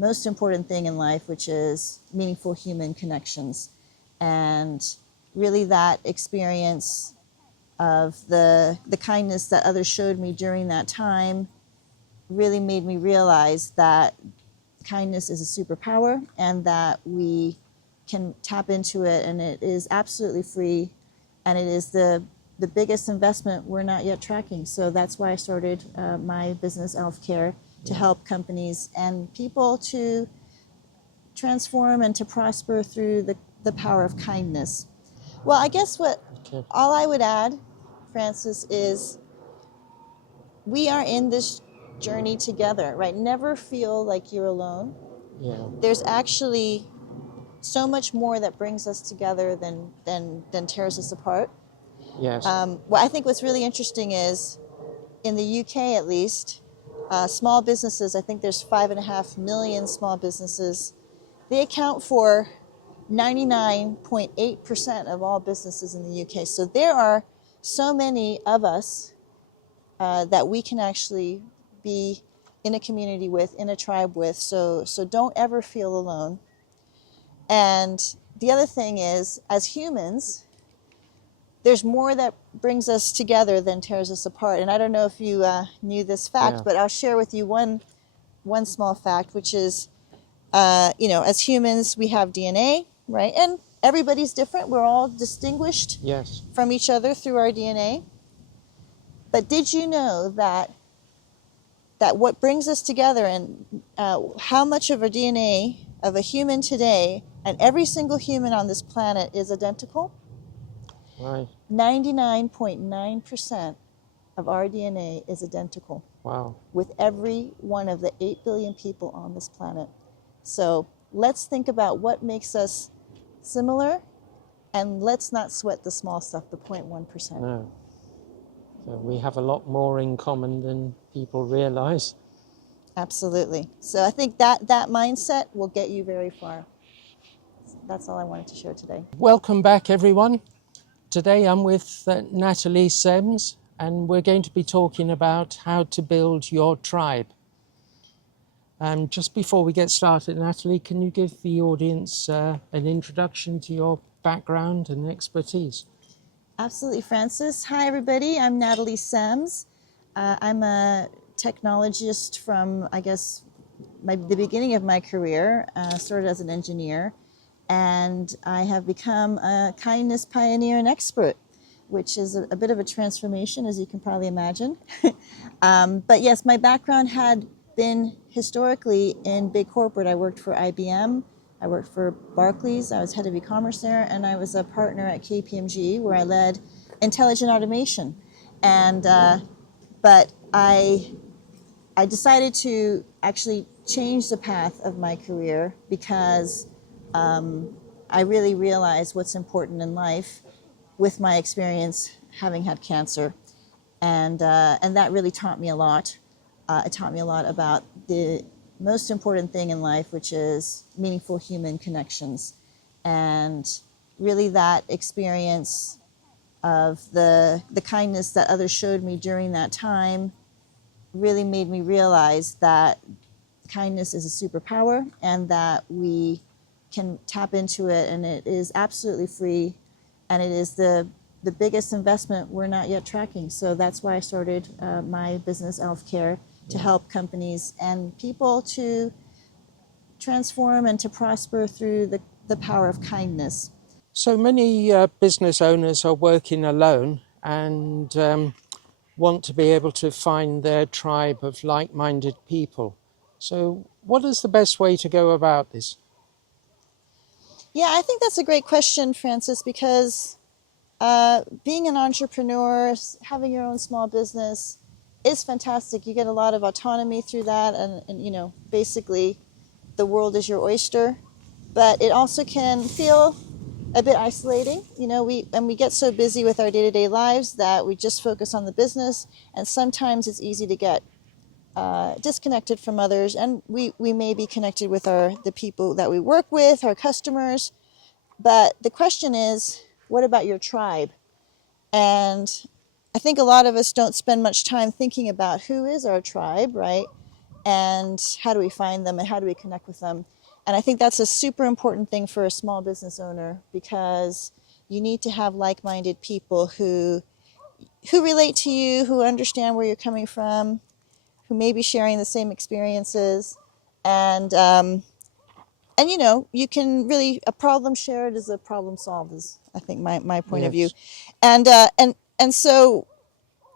most important thing in life, which is meaningful human connections. And really that experience of the kindness that others showed me during that time really made me realize that kindness is a superpower and that we can tap into it, and it is absolutely free, and it is the biggest investment we're not yet tracking. So that's why I started my business, Elf Care, to help companies and people to transform and to prosper through the power of kindness. Well, I guess all I would add, Francis, is we are in this journey together, right? Never feel like you're alone. Yeah. There's actually so much more that brings us together than tears us apart. Yes. Well, I think what's really interesting is, in the UK at least, small businesses, I think there's 5.5 million small businesses. They account for 99.8% of all businesses in the UK. So there are so many of us that we can actually be in a community with, in a tribe with. So don't ever feel alone. And the other thing is, as humans, there's more that brings us together than tears us apart. And I don't know if you knew this fact, but I'll share with you one small fact, which is, as humans, we have DNA, right? And everybody's different. We're all distinguished from each other through our DNA. But did you know that what brings us together and how much of our DNA of a human today, and every single human on this planet, is identical? Right. 99.9% of our DNA is identical. Wow. With every one of the 8 billion people on this planet. So let's think about what makes us similar, and let's not sweat the small stuff, the 0.1%. No. So we have a lot more in common than people realize. Absolutely. So I think that mindset will get you very far. That's all I wanted to share today. Welcome back, everyone. Today I'm with Natalie Semmes, and we're going to be talking about how to build your tribe. Just before we get started, Natalie, can you give the audience an introduction to your background and expertise? Absolutely, Francis. Hi, everybody. I'm Natalie Semmes. I'm a technologist from, I guess, the beginning of my career. Started as an engineer, and I have become a kindness pioneer and expert, which is a bit of a transformation, as you can probably imagine. But yes, my background had been historically in big corporate. I worked for IBM. I worked for Barclays. I was head of e-commerce there, and I was a partner at KPMG, where I led intelligent automation. And but I decided to actually change the path of my career because I really realized what's important in life with my experience having had cancer, and that really taught me a lot. It taught me a lot about the most important thing in life, which is meaningful human connections. And really that experience of the kindness that others showed me during that time really made me realize that kindness is a superpower and that we can tap into it, and it is absolutely free, and it is the biggest investment we're not yet tracking. So that's why I started my business, Elf Care, to help companies and people to transform and to prosper through the power of kindness. So many business owners are working alone and want to be able to find their tribe of like-minded people. So what is the best way to go about this? Yeah, I think that's a great question, Francis, because being an entrepreneur, having your own small business is fantastic. You get a lot of autonomy through that, and basically the world is your oyster. But it also can feel a bit isolating. We get so busy with our day-to-day lives that we just focus on the business, and sometimes it's easy to get disconnected from others, and we may be connected with the people that we work with, our customers. But the question is, what about your tribe? And I think a lot of us don't spend much time thinking about who is our tribe, right? and how do we find them and how do we connect with them. And I think that's a super important thing for a small business owner, because you need to have like-minded people who relate to you, who understand where you're coming from, who may be sharing the same experiences, and you know, you can really, a problem shared is a problem solved, is I think my point of view. Yes. And so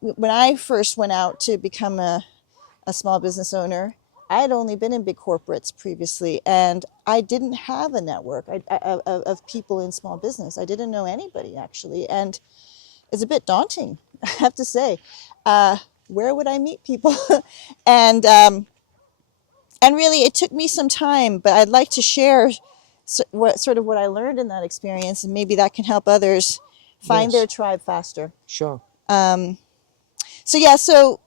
when I first went out to become a small business owner, I had only been in big corporates previously, and I didn't have a network of people in small business. I didn't know anybody, actually, and it's a bit daunting, I have to say. Where would I meet people? and really, it took me some time, but I'd like to share what I learned in that experience, and maybe that can help others find their Yes. tribe faster. Sure. So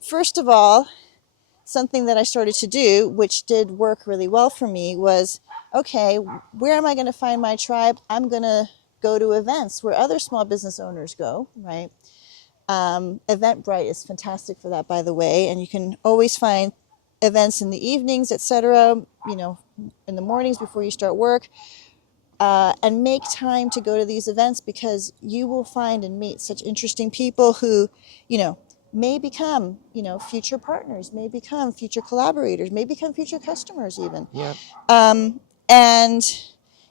first of all, something that I started to do, which did work really well for me, was, okay, where am I going to find my tribe? I'm going to go to events where other small business owners go, right? Eventbrite is fantastic for that, by the way, and you can always find events in the evenings, etc., you know, in the mornings before you start work, and make time to go to these events, because you will find and meet such interesting people who, you know, may become, you know, future partners, may become future collaborators, may become future customers even. Yeah. And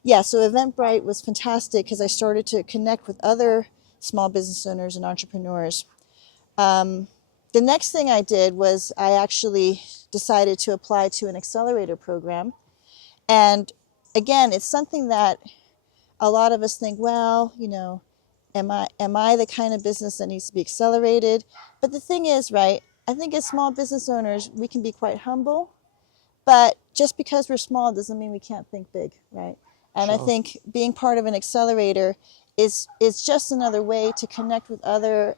yeah, so Eventbrite was fantastic because I started to connect with other small business owners and entrepreneurs. The next thing I did was I actually decided to apply to an accelerator program. And again, it's something that a lot of us think, well, you know, am I the kind of business that needs to be accelerated? But the thing is, right, I think as small business owners, we can be quite humble, but just because we're small doesn't mean we can't think big, right? And I Sure. think being part of an accelerator is just another way to connect with other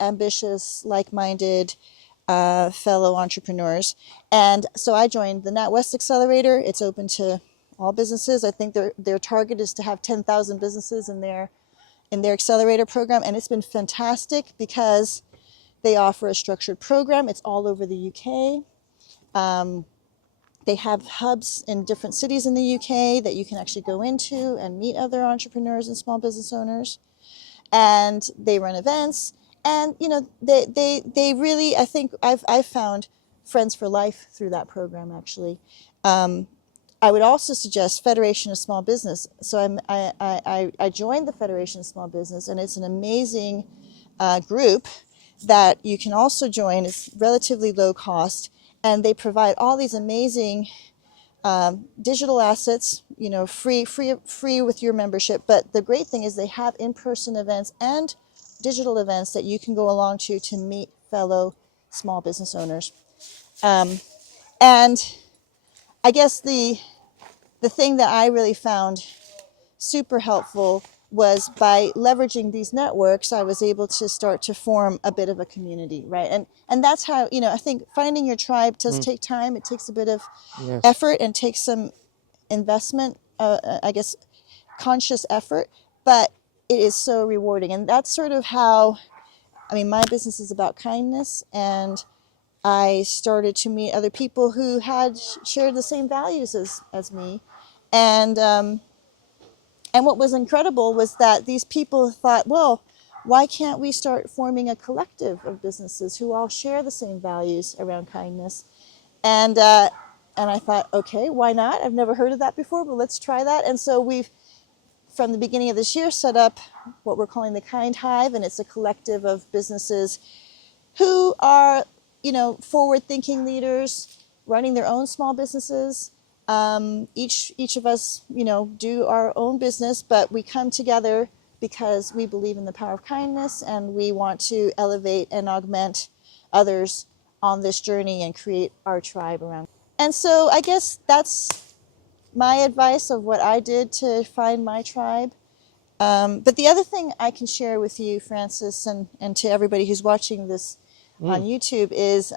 ambitious, like-minded fellow entrepreneurs. And so I joined the NatWest Accelerator. It's open to all businesses. I think their target is to have 10,000 businesses in their accelerator program, and it's been fantastic because they offer a structured program. It's all over the UK. They have hubs in different cities in the UK that you can actually go into and meet other entrepreneurs and small business owners. And they run events, and you know, they really, I think I've found friends for life through that program, actually. I would also suggest Federation of Small Business. So I joined the Federation of Small Business, and it's an amazing group that you can also join. It's relatively low cost, and they provide all these amazing digital assets, you know, free with your membership. But the great thing is they have in-person events and digital events that you can go along to meet fellow small business owners. And I guess the thing that I really found super helpful was by leveraging these networks, I was able to start to form a bit of a community, right? And that's how, you know, I think finding your tribe does take time. It takes a bit of Yes. effort and takes some investment, I guess, conscious effort, but it is so rewarding. And that's sort of how, I mean, my business is about kindness, and I started to meet other people who had shared the same values as me. And what was incredible was that these people thought, well, why can't we start forming a collective of businesses who all share the same values around kindness? And I thought, okay, why not? I've never heard of that before, but let's try that. And so we've, from the beginning of this year, set up what we're calling the Kind Hive, and it's a collective of businesses who are, you know, forward-thinking leaders running their own small businesses. Each of us, you know, do our own business, but we come together because we believe in the power of kindness, and we want to elevate and augment others on this journey and create our tribe around. And so I guess that's my advice of what I did to find my tribe. But the other thing I can share with you, Francis, and to everybody who's watching this on YouTube is,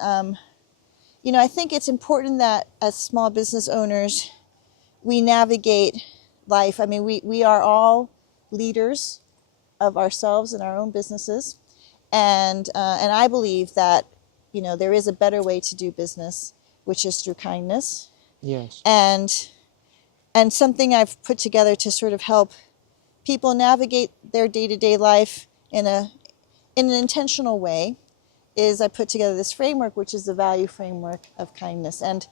you know, I think it's important that as small business owners, we navigate life. I mean, we are all leaders of ourselves and our own businesses. And I believe that there is a better way to do business, which is through kindness. Yes. And something I've put together to sort of help people navigate their day-to-day life in an intentional way is I put together this framework, which is the value framework of kindness. And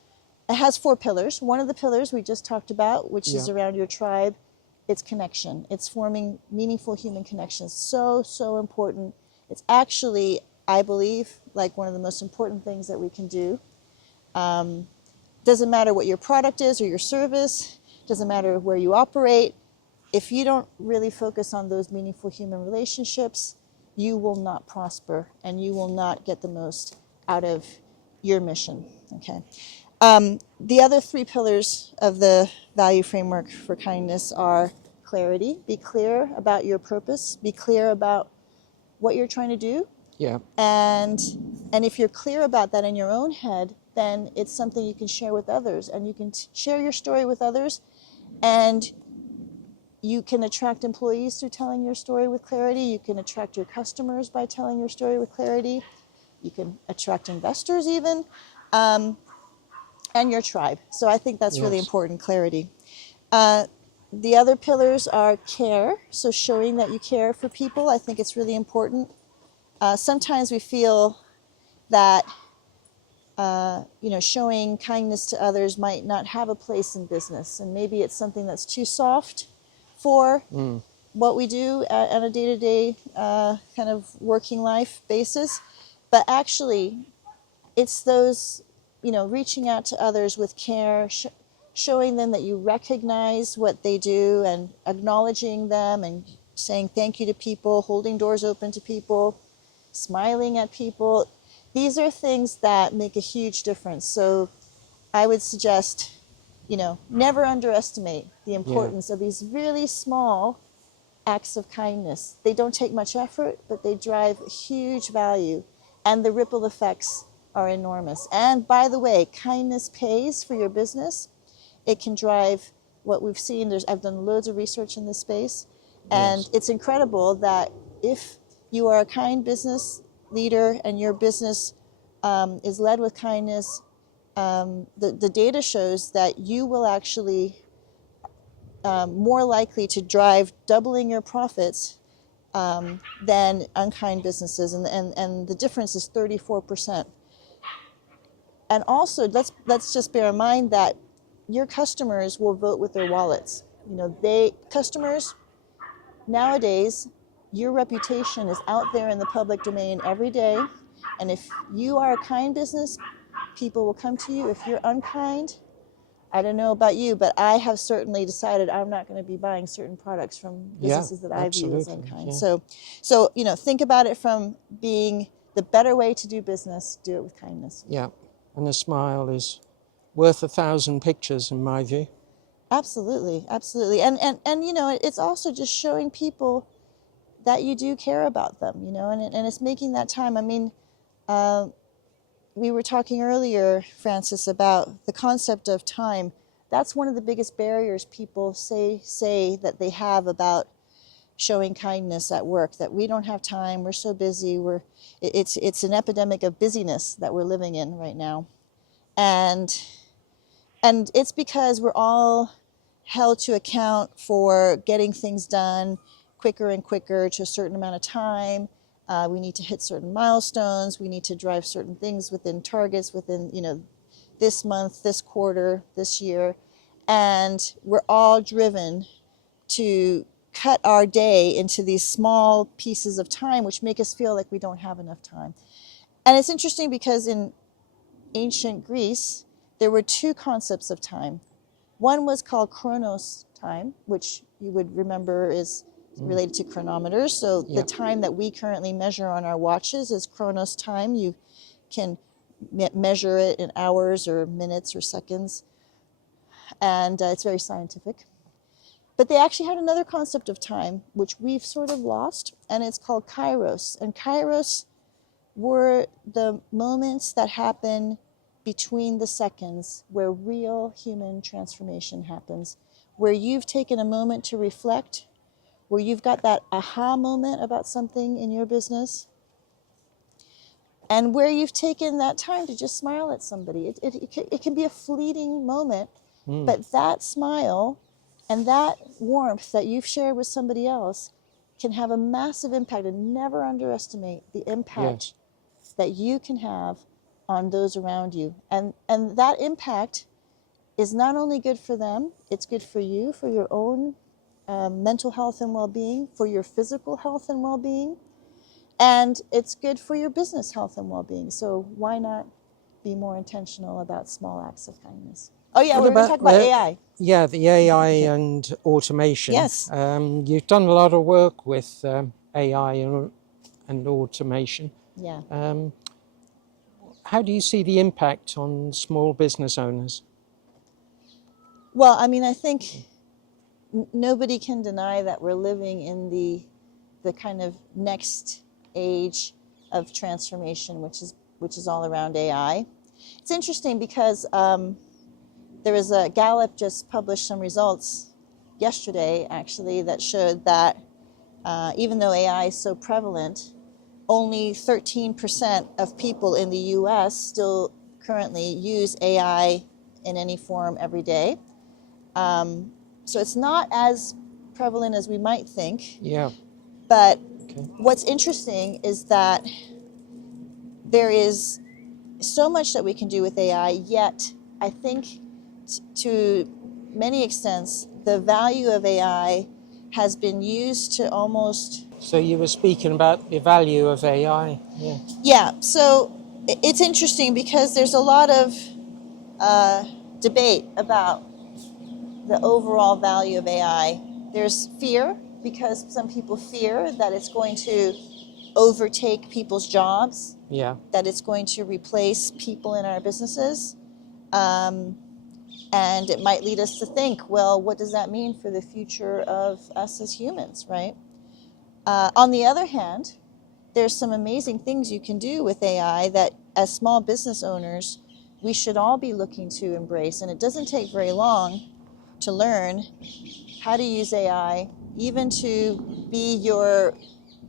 it has 4 pillars. One of the pillars we just talked about, which is Yeah. around your tribe, it's connection. It's forming meaningful human connections. So, so important. It's actually, I believe, like one of the most important things that we can do. Doesn't matter what your product is or your service, doesn't matter where you operate. If you don't really focus on those meaningful human relationships, you will not prosper and you will not get the most out of your mission. Okay. The other 3 pillars of the value framework for kindness are clarity. Be clear about your purpose. Be clear about what you're trying to do. Yeah. And if you're clear about that in your own head, then it's something you can share with others, and you can share your story with others, and you can attract employees through telling your story with clarity. You can attract your customers by telling your story with clarity. You can attract investors even, and your tribe. So I think that's really Yes. important, clarity. The other pillars are care. So showing that you care for people, I think it's really important. Sometimes we feel that showing kindness to others might not have a place in business, and maybe it's something that's too soft for what we do on a day-to-day kind of working life basis. But actually, it's those, reaching out to others with care, showing them that you recognize what they do and acknowledging them and saying thank you to people, holding doors open to people, smiling at people. These are things that make a huge difference. So I would suggest, never underestimate the Yeah. importance of these really small acts of kindness. They don't take much effort, but they drive huge value, and the ripple effects are enormous. And by the way, kindness pays for your business. It can drive what we've seen. I've done loads of research in this space, and Yes. it's incredible that if you are a kind business leader and your business is led with kindness, the data shows that you will actually more likely to drive doubling your profits than unkind businesses, and the difference is 34%. And also, let's just bear in mind that your customers will vote with their wallets. Customers nowadays, your reputation is out there in the public domain every day, and if you are a kind business, people will come to you. If you're unkind, I don't know about you, but I have certainly decided I'm not going to be buying certain products from Yeah. businesses that I view as Absolutely. unkind. Yeah. So think about it from being the better way to do business. Do it with kindness. Yeah. And a smile is worth 1,000 pictures, in my view. Absolutely, absolutely, and it's also just showing people that you do care about them, and it's making that time. I mean, we were talking earlier, Francis, about the concept of time. That's one of the biggest barriers people say that they have about showing kindness at work, that we don't have time, we're so busy, it's an epidemic of busyness that we're living in right now. And it's because we're all held to account for getting things done quicker and quicker to a certain amount of time. We need to hit certain milestones. We need to drive certain things within targets within, this month, this quarter, this year. And we're all driven to cut our day into these small pieces of time, which make us feel like we don't have enough time. And it's interesting because in ancient Greece, there were 2 concepts of time. One was called chronos time, which you would remember is related to chronometers. So the time that we currently measure on our watches is chronos time. You can measure it in hours or minutes or seconds, and it's very scientific. But they actually had another concept of time, which we've sort of lost, and it's called kairos. And kairos were the moments that happen between the seconds where real human transformation happens, where you've taken a moment to reflect, where you've got that aha moment about something in your business, and where you've taken that time to just smile at somebody. It can be a fleeting moment, but that smile and that warmth that you've shared with somebody else can have a massive impact. And never underestimate the impact Yes. that you can have on those around you. And that impact is not only good for them, it's good for you, for your own mental health and well-being, for your physical health and well-being, and it's good for your business health and well-being. So why not be more intentional about small acts of kindness? Oh yeah, What we were going to about talk about AI. the AI and automation? Yes. You've done a lot of work with AI and automation. Yeah. How do you see the impact on small business owners? Well, I mean, I think nobody can deny that we're living in the kind of next age of transformation, which is all around AI. It's interesting because there was a Gallup just published some results yesterday, actually, that showed that even though AI is so prevalent, only 13% of people in the US still currently use AI in any form every day. So it's not as prevalent as we might think. Yeah. But Okay. what's interesting is that there is so much that we can do with AI, yet I think to many extents, the value of AI has been used to almost... So you were speaking about the value of AI. Yeah. Yeah, so it's interesting because there's a lot of debate about the overall value of AI. There's fear because some people fear that it's going to overtake people's jobs, Yeah. that it's going to replace people in our businesses. And it might lead us to think, well, what does that mean for the future of us as humans, right? On the other hand, there's some amazing things you can do with AI that as small business owners, we should all be looking to embrace. And it doesn't take very long to learn how to use AI, even to be your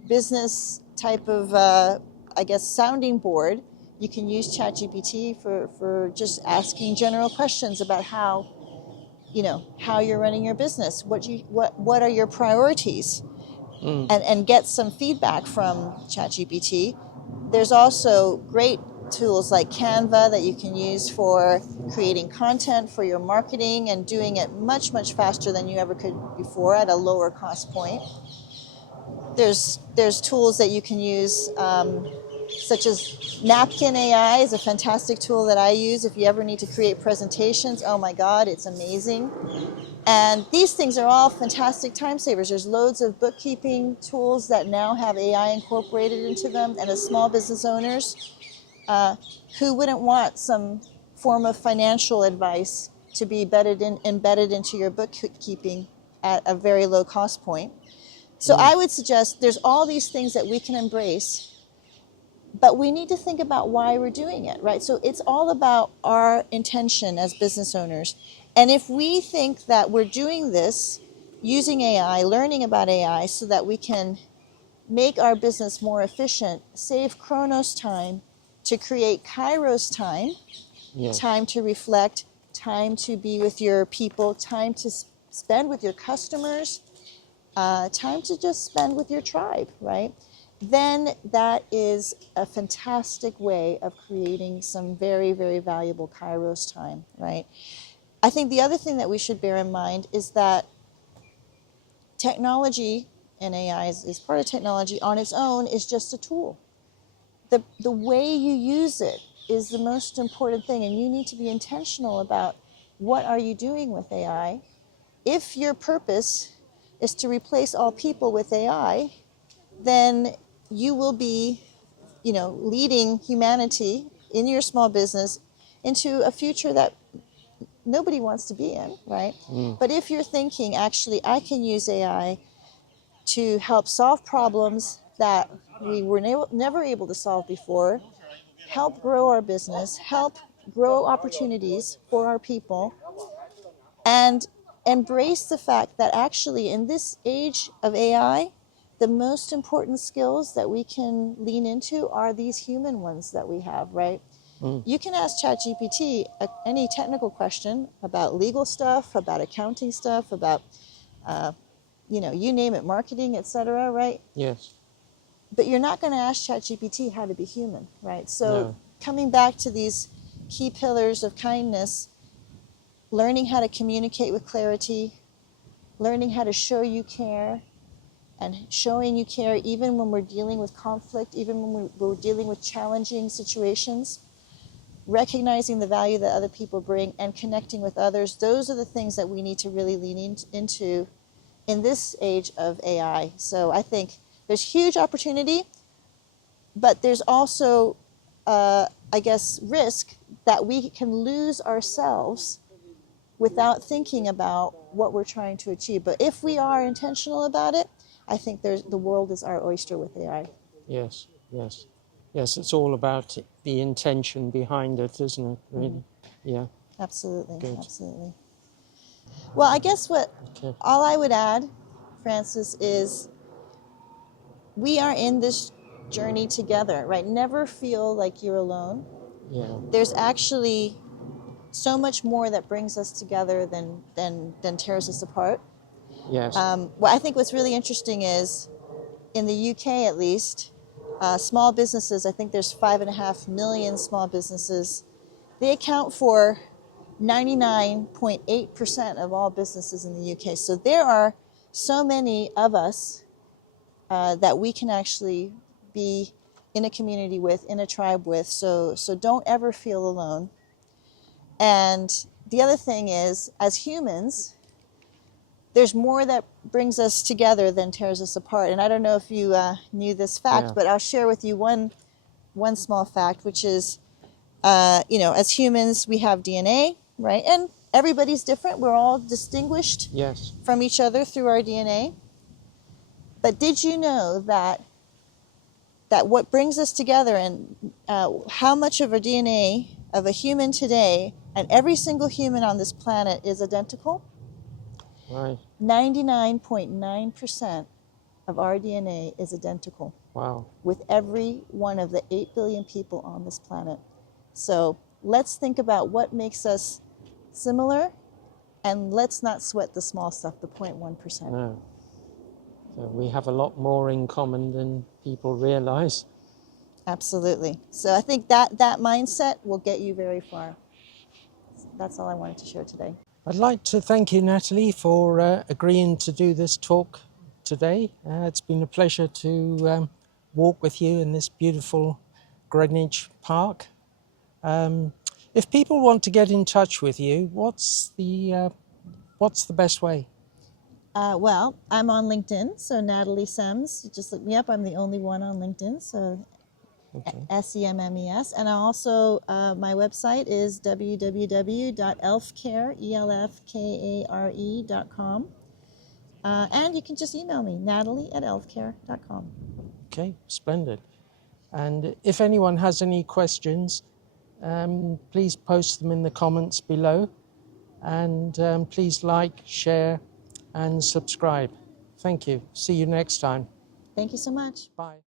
business type of, sounding board. You can use ChatGPT for just asking general questions about how you're running your business, what are your priorities, and get some feedback from ChatGPT. There's also great tools like Canva that you can use for creating content for your marketing and doing it much, much faster than you ever could before at a lower cost point. There's tools that you can use, such as Napkin AI is a fantastic tool that I use if you ever need to create presentations. Oh my God, it's amazing. And these things are all fantastic time savers. There's loads of bookkeeping tools that now have AI incorporated into them. And as small business owners, who wouldn't want some form of financial advice to be embedded into your bookkeeping at a very low cost point? So I would suggest there's all these things that we can embrace, but we need to think about why we're doing it, right? So it's all about our intention as business owners. And if we think that we're doing this using AI, learning about AI so that we can make our business more efficient, save Chronos time to create Kairos time, Yes. time to reflect, time to be with your people, time to spend with your customers, time to just spend with your tribe, right? Then that is a fantastic way of creating some very, very valuable Kairos time, right? I think the other thing that we should bear in mind is that technology, and AI is part of technology, on its own is just a tool. The way you use it is the most important thing, and you need to be intentional about what are you doing with AI. If your purpose is to replace all people with AI, then you will be, leading humanity in your small business into a future that nobody wants to be in, right? But if you're thinking, actually, I can use AI to help solve problems that we were never able to solve before, help grow our business, help grow opportunities for our people, and embrace the fact that actually in this age of AI, the most important skills that we can lean into are these human ones that we have, right? You can ask ChatGPT any technical question about legal stuff, about accounting stuff, about, you name it, marketing, etc., right? Yes. But you're not going to ask ChatGPT how to be human, right? So No. coming back to these key pillars of kindness, learning how to communicate with clarity, learning how to show you care, and showing you care even when we're dealing with conflict, even when we're dealing with challenging situations, recognizing the value that other people bring and connecting with others. Those are the things that we need to really lean into in this age of AI. So I think there's huge opportunity, but there's also, I guess, risk that we can lose ourselves without thinking about what we're trying to achieve. But if we are intentional about it, I think the world is our oyster with AI. Yes. Yes. Yes. It's all about the intention behind it, isn't it? Really. Yeah. Absolutely. Good. Absolutely. Well, I guess Okay. all I would add, Francis, is we are in this journey together, right? Never feel like you're alone. Yeah. There's actually so much more that brings us together than tears us apart. Yes. Well, I think what's really interesting is in the UK, at least, small businesses, I think there's 5.5 million small businesses. They account for 99.8% of all businesses in the UK. So there are so many of us that we can actually be in a community with, in a tribe with. So don't ever feel alone. And the other thing is, as humans, there's more that brings us together than tears us apart. And I don't know if you knew this fact, Yeah. but I'll share with you one small fact, which is, as humans, we have DNA, right? And everybody's different. We're all distinguished Yes. from each other through our DNA. But did you know that what brings us together and how much of our DNA of a human today and every single human on this planet is identical? Right. 99.9% of our DNA is identical. Wow. With every one of the 8 billion people on this planet. So let's think about what makes us similar, and let's not sweat the small stuff, the 0.1%. No. So we have a lot more in common than people realize. Absolutely. So I think that mindset will get you very far. That's all I wanted to share today. I'd like to thank you, Natalie, for agreeing to do this talk today. It's been a pleasure to walk with you in this beautiful Greenwich Park. If people want to get in touch with you, what's the best way? Well, I'm on LinkedIn, so Natalie Semmes. Just look me up. I'm the only one on LinkedIn, so Okay. SEMMES. And I also, my website is www.elfcare.com. And you can just email me, natalie@elfcare.com. Okay, splendid. And if anyone has any questions, please post them in the comments below. And please like, share, and subscribe. Thank you. See you next time. Thank you so much. Bye.